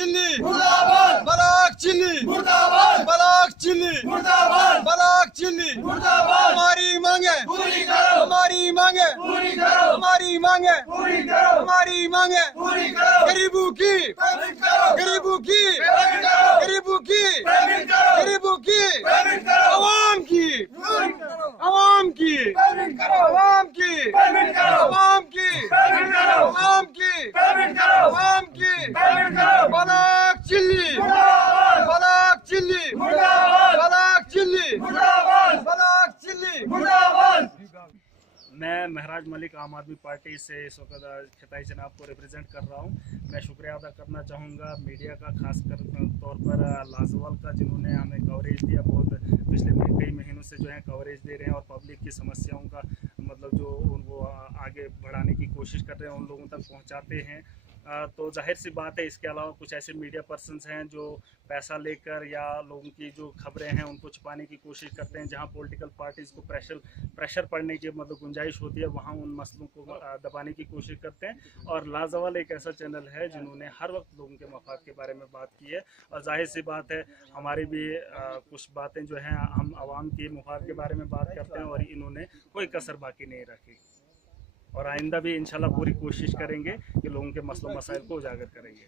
Chilli मुर्दाबाद, बलाक chilli मुर्दाबाद, बलाक चिल्ली मुर्दाबाद, बलाक चिल्ली मुर्दाबाद, हमारी मांगे पूरी करो, हमारी मांगे पूरी करो, हमारी मांगे पूरी करो, हमारी मांगे पूरी करो, गरीबों की पेमेंट करो, गरीबों की पेमेंट करो, गरीबों की पेमेंट करो, गरीबों की पेमेंट करो, आवाम की पेमेंट करो, आवाम की पेमेंट करो, आवाम की पेमेंट करो, आवाम की पेमेंट करो, आवाम की पेमेंट करो, आवाम की पेमेंट करो, बलाक चिल्ली मुर्दाबाद, बलाक चिल्ली मुर्दाबाद, बलाक चिल्ली मुर्दाबाद, बलाक चिल्ली मुर्दाबाद। मैं महराज मलिक आम आदमी पार्टी से इस वक्त खिताई जनाब को रिप्रेजेंट कर रहा हूं। मैं शुक्रिया अदा करना चाहूँगा मीडिया का, खासकर तौर पर लाजवाल का, जिन्होंने हमें कवरेज दिया। बहुत पिछले कई महीनों से जो है कवरेज दे रहे हैं और पब्लिक की समस्याओं का मतलब जो वो आगे बढ़ाने की कोशिश कर रहे हैं, उन लोगों तक पहुँचाते हैं। तो जाहिर सी बात है, इसके अलावा कुछ ऐसे मीडिया पर्सन्स हैं जो पैसा लेकर या लोगों की जो खबरें हैं उनको छुपाने की कोशिश करते हैं। जहां पॉलिटिकल पार्टीज़ को प्रेशर पड़ने की मतलब गुंजाइश होती है, वहां उन मसलों को दबाने की कोशिश करते हैं। और लाजवाल एक ऐसा चैनल है जिन्होंने हर वक्त लोगों के मफाद के बारे में बात की है। और जाहिर सी बात है, हमारी भी कुछ बातें जो हैं, हम आवाम के मफाद के बारे में बात करते हैं और इन्होंने कोई कसर बाकी नहीं रखी। और आइंदा भी इंशाल्लाह पूरी कोशिश करेंगे कि लोगों के मसलों मसाइल को उजागर करेंगे।